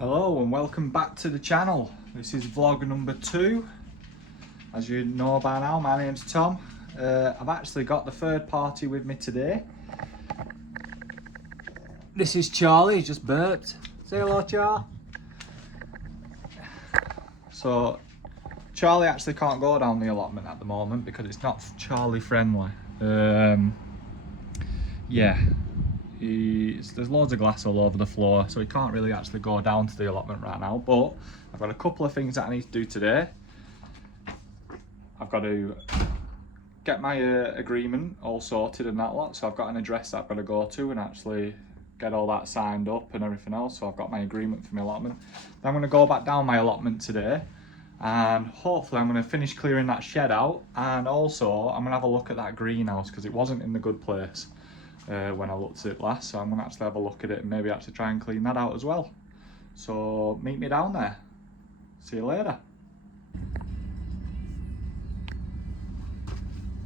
Hello and welcome back to the channel. This is vlog number 2. As you know by now, my name's Tom. I've actually got the third party with me today. This is Charlie, he just burped. Say hello, Charlie. So Charlie actually can't go down the allotment at the moment because it's not Charlie friendly. There's loads of glass all over the floor, so he can't really actually go down to the allotment right now. But I've got a couple of things that I need to do today. I've got to get my agreement all sorted and that lot, so I've got an address that I've got to go to and actually get all that signed up and everything else. So I've got my agreement for my allotment. Then I'm going to go back down my allotment today, and hopefully I'm going to finish clearing that shed out, and also I'm going to have a look at that greenhouse because it wasn't in the good place when I looked at it last. So I'm going to actually have a look at it and maybe actually try and clean that out as well. So meet me down there. See you later.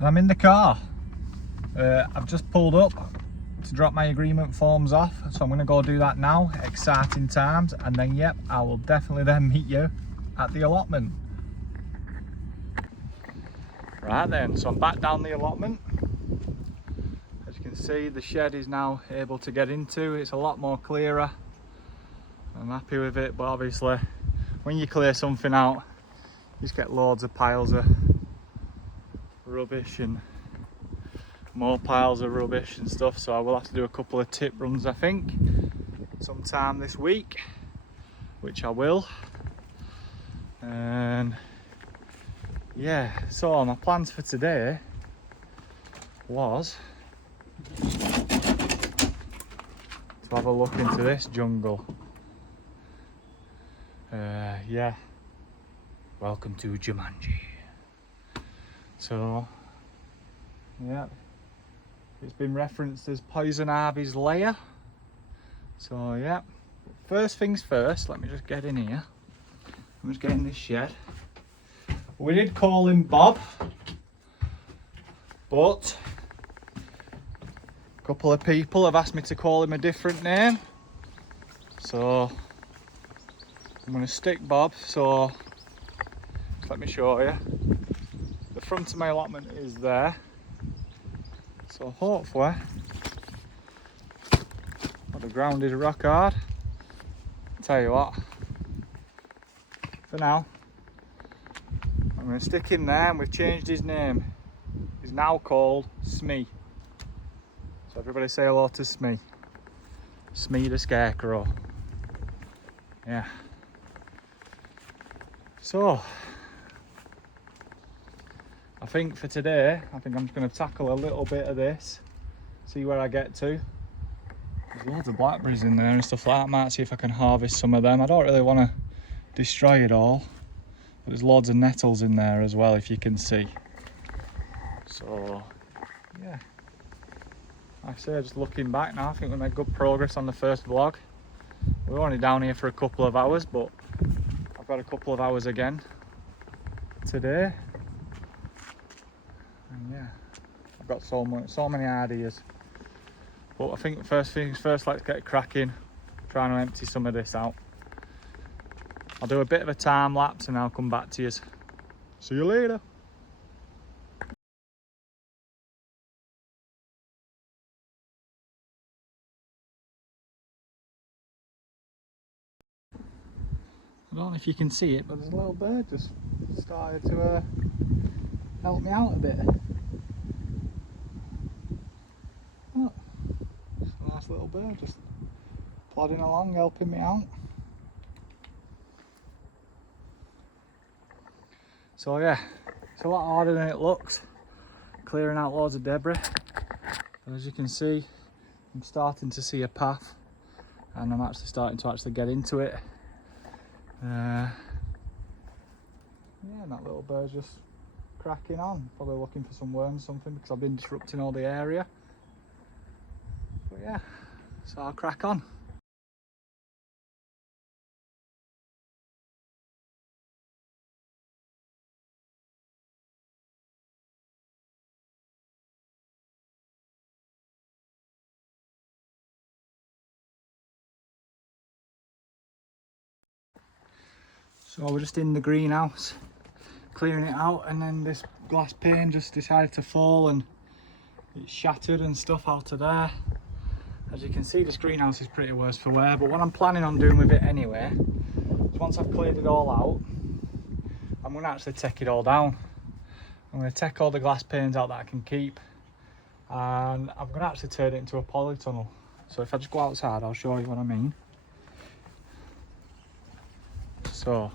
I'm in the car. I've just pulled up to drop my agreement forms off, so I'm going to go do that now. Exciting times. And then yep, I will definitely then meet you at the allotment. Right then, so I'm back down the allotment. As you can see, the shed is now able to get into. It's a lot more clearer. I'm happy with it, but obviously when you clear something out, you just get loads of piles of rubbish and more piles of rubbish and stuff. So I will have to do a couple of tip runs, I think, sometime this week, which I will. And yeah, so my plans for today was to have a look into this jungle. Yeah, welcome to Jumanji. So yeah, it's been referenced as Poison Ivy's lair. So yeah, first things first, let me just get in here. I'm just getting this shed. We did call him Bob, but a couple of people have asked me to call him a different name. So I'm going to stick Bob. So let me show you. The front of my allotment is there. So hopefully, well, the ground is rock hard. Tell you what, for now, I'm going to stick him there, and we've changed his name. He's now called Smee. So everybody say hello to Smee. Smee the Scarecrow. Yeah. So, I think for today, I'm just going to tackle a little bit of this, see where I get to. There's loads of blackberries in there and stuff like that. I might see if I can harvest some of them. I don't really want to destroy it all, but there's loads of nettles in there as well, if you can see. So, yeah. Like I say, just looking back now, I think we made good progress on the first vlog. We were only down here for a couple of hours, but I've got a couple of hours again today. And yeah, I've got so many ideas. But I think first things first, let's get cracking, trying to empty some of this out. I'll do a bit of a time lapse and I'll come back to you. See you later. I don't know if you can see it, but there's a little bird just started to help me out a bit. Oh, it's a nice little bird just plodding along, helping me out. So yeah, it's a lot harder than it looks, clearing out loads of debris. But as you can see, I'm starting to see a path, and I'm actually starting to get into it. Yeah, that little bird's just cracking on, probably looking for some worms or something because I've been disrupting all the area. But yeah, so I'll crack on. So we're just in the greenhouse clearing it out, and then this glass pane just decided to fall and it's shattered and stuff out of there. As you can see, this greenhouse is pretty worse for wear, but what I'm planning on doing with it anyway is once I've cleared it all out, I'm going to actually take it all down. I'm going to take all the glass panes out that I can keep, and I'm going to actually turn it into a polytunnel. So if I just go outside, I'll show you what I mean. So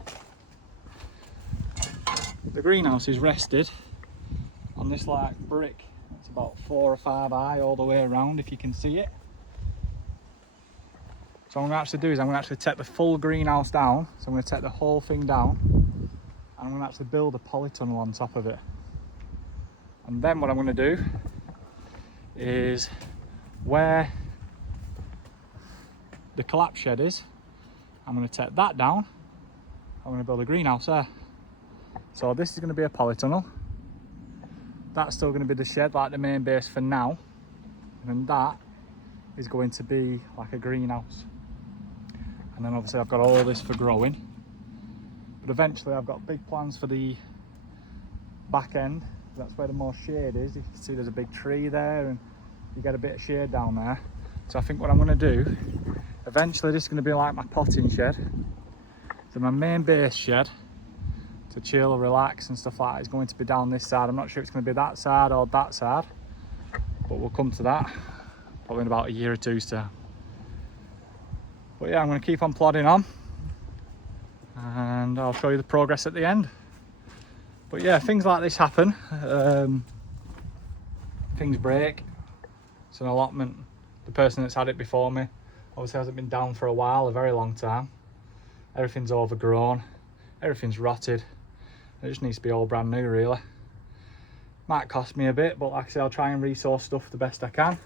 the greenhouse is rested on this like brick. It's about 4 or 5 high all the way around, if you can see it. So what I'm going to actually do is I'm going to actually take the full greenhouse down. So I'm going to take the whole thing down and I'm going to actually build a polytunnel on top of it. And then what I'm going to do is where the collapse shed is, I'm going to take that down. I'm going to build a greenhouse there. So this is going to be a polytunnel. That's still going to be the shed, like the main base for now. And then that is going to be like a greenhouse. And then obviously I've got all this for growing. But eventually I've got big plans for the back end. That's where the more shade is. You can see there's a big tree there and you get a bit of shade down there. So I think what I'm going to do, eventually this is going to be like my potting shed. So my main base shed to chill, relax and stuff like that is going to be down this side. I'm not sure if it's going to be that side or that side, but we'll come to that probably in about a year or two's time. But yeah, I'm going to keep on plodding on and I'll show you the progress at the end. But yeah, things like this happen. Things break. It's an allotment. The person that's had it before me obviously hasn't been down for a while, a very long time. Everything's overgrown, everything's rotted. It just needs to be all brand new really. Might cost me a bit, but like I say, I'll try and resource stuff the best I can.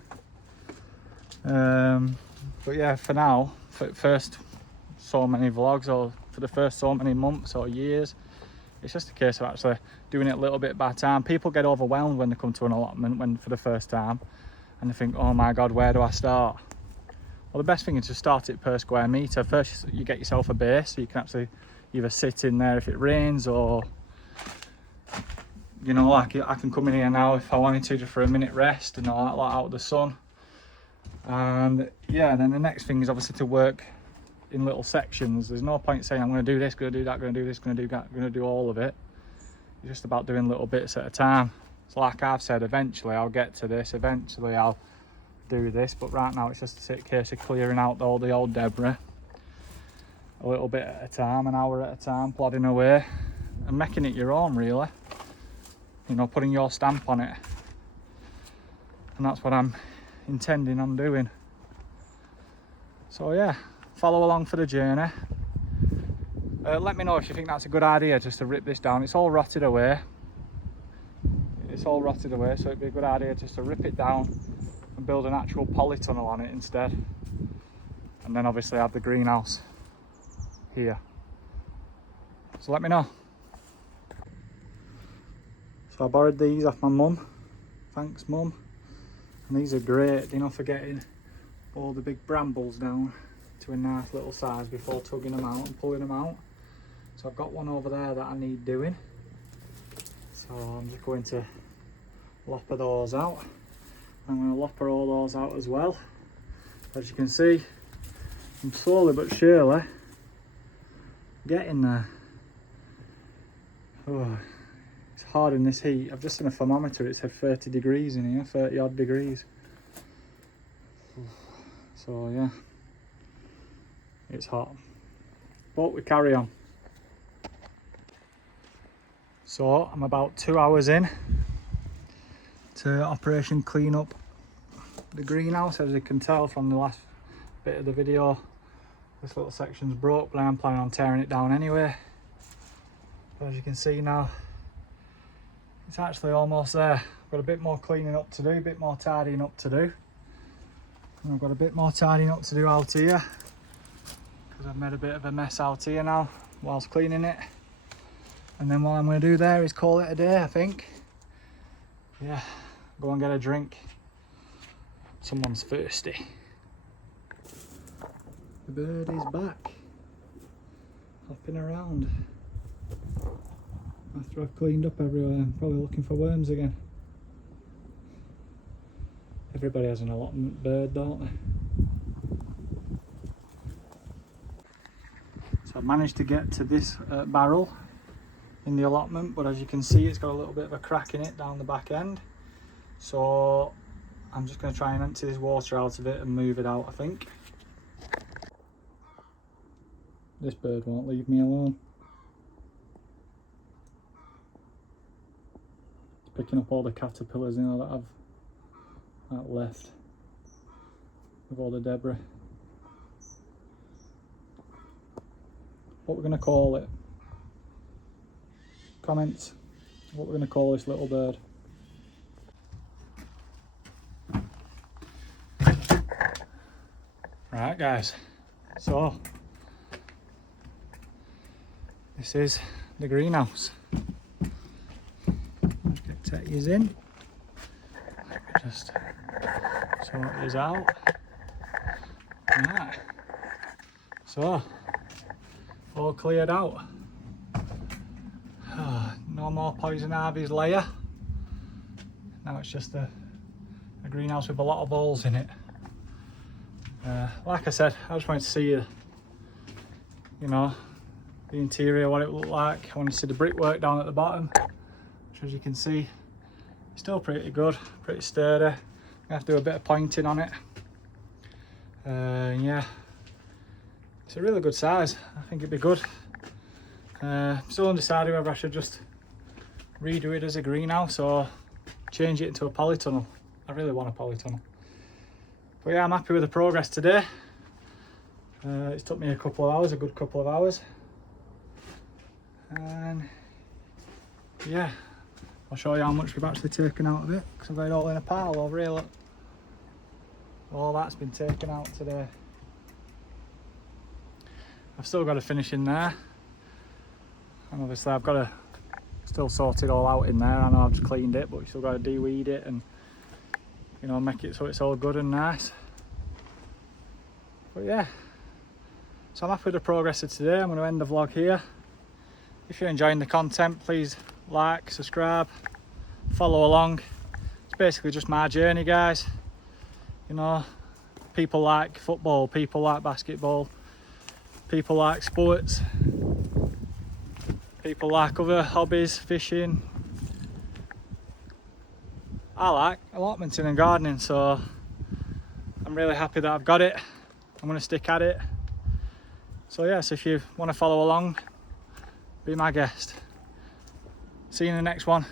But yeah, for now, for the first so many vlogs, or for the first so many months or years, it's just a case of actually doing it a little bit by time. People get overwhelmed when they come to an allotment for the first time, and they think, oh my god, where do I start? Well, the best thing is to start it per square metre. First you get yourself a base so you can actually either sit in there if it rains, or you know, like I can come in here now if I wanted to, just for a minute rest and all that, like out of the sun. And yeah, then the next thing is obviously to work in little sections. There's no point saying I'm going to do this, going to do that, going to do this, going to do that, going to do all of it. It's just about doing little bits at a time. So like I've said, eventually I'll get to this, eventually I'll do this, but right now it's just a case of clearing out all the old debris a little bit at a time, an hour at a time, plodding away and making it your own really, you know, putting your stamp on it. And that's what I'm intending on doing. So yeah, follow along for the journey. Let me know if you think that's a good idea, just to rip this down. It's all rotted away, so it'd be a good idea just to rip it down and build an actual polytunnel on it instead, and then obviously have the greenhouse here. So let me know. So I borrowed these off my mum. Thanks mum. And these are great, you know, for getting all the big brambles down to a nice little size before tugging them out and pulling them out. So I've got one over there that I need doing. So I'm just going to lopper those out. I'm going to lopper all those out as well. As you can see, I'm slowly but surely getting there. Oh, it's hard in this heat. I've just seen a thermometer, it said 30 degrees in here, 30 odd degrees. So yeah, it's hot, but we carry on. So I'm about 2 hours in to Operation Clean Up the greenhouse. As you can tell from the last bit of the video, this little section's broke, but I'm planning on tearing it down anyway. But as you can see now, it's actually almost there. I've got a bit more cleaning up to do, a bit more tidying up to do. And I've got a bit more tidying up to do out here, because I've made a bit of a mess out here now whilst cleaning it. And then what I'm going to do there is call it a day, I think. Yeah, go and get a drink. Someone's thirsty. The bird is back. hopping around after I've cleaned up everywhere. I'm probably looking for worms again. Everybody has an allotment bird, don't they? So I've managed to get to this barrel in the allotment, but as you can see it's got a little bit of a crack in it down the back end. So I'm just going to try and empty this water out of it and move it out, I think. This bird won't leave me alone. It's picking up all the caterpillars, you know, that I've left with all the debris. What we're going to call it? Comments what we're going to call this little bird. Right guys, so this is the greenhouse. Let's get Tetty's in. Just sort these out. Right. So, all cleared out. No more poison ivy's lair. Now it's just a greenhouse with a lot of holes in it. Like I said, I just wanted to see you know, the interior, what it looked like. I wanted to see the brickwork down at the bottom, which as you can see, still pretty good, pretty sturdy. I have to do a bit of pointing on it. Yeah, it's a really good size. I think it'd be good. Still undecided whether I should just redo it as a greenhouse or change it into a polytunnel. I really want a polytunnel. But yeah, I'm happy with the progress today. It's took me a couple of hours, a good couple of hours. And yeah, I'll show you how much we've actually taken out of it, because I've got it all in a pile over here, look. All that's been taken out today. I've still got to finish in there. And obviously I've got to still sort it all out in there. I know I've just cleaned it, but we've still got to de-weed it and, you know, make it so it's all good and nice. But yeah, so I'm happy with the progress of today. I'm going to end the vlog here. If you're enjoying the content, please like, subscribe, follow along. It's basically just my journey, guys. You know, people like football, people like basketball, people like sports, people like other hobbies, fishing. I like allotmenting and gardening, so I'm really happy that I've got it. I'm going to stick at it. So yes, if you want to follow along, be my guest. See you in the next one.